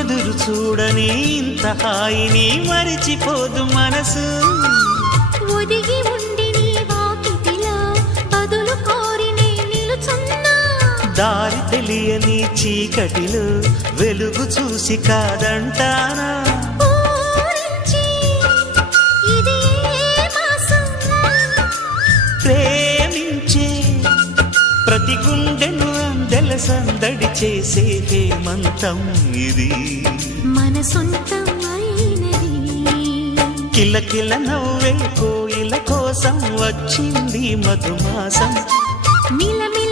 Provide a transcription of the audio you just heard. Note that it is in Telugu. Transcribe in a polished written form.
ఎదురు చూడని ఇంత హాయిని మరిచిపోదు మనసు. ఒదిగి ఉండి నీ వాకిటిలో బదులు కోరి నే నిలుచున్నా. దారి తెలియని చీకటిలో వెలుగు చూసి కాదంటానా. ఊరించి ఇది ఏ మాసం? ప్రేమించే ప్రతి గుండెను అందెల సందడి చేసే హేమంతం ఇది. మన సొంతం అయినది. కిలకిల నవ్వే కోయిల కోసం వచ్చింది మధుమాసం. మిలమి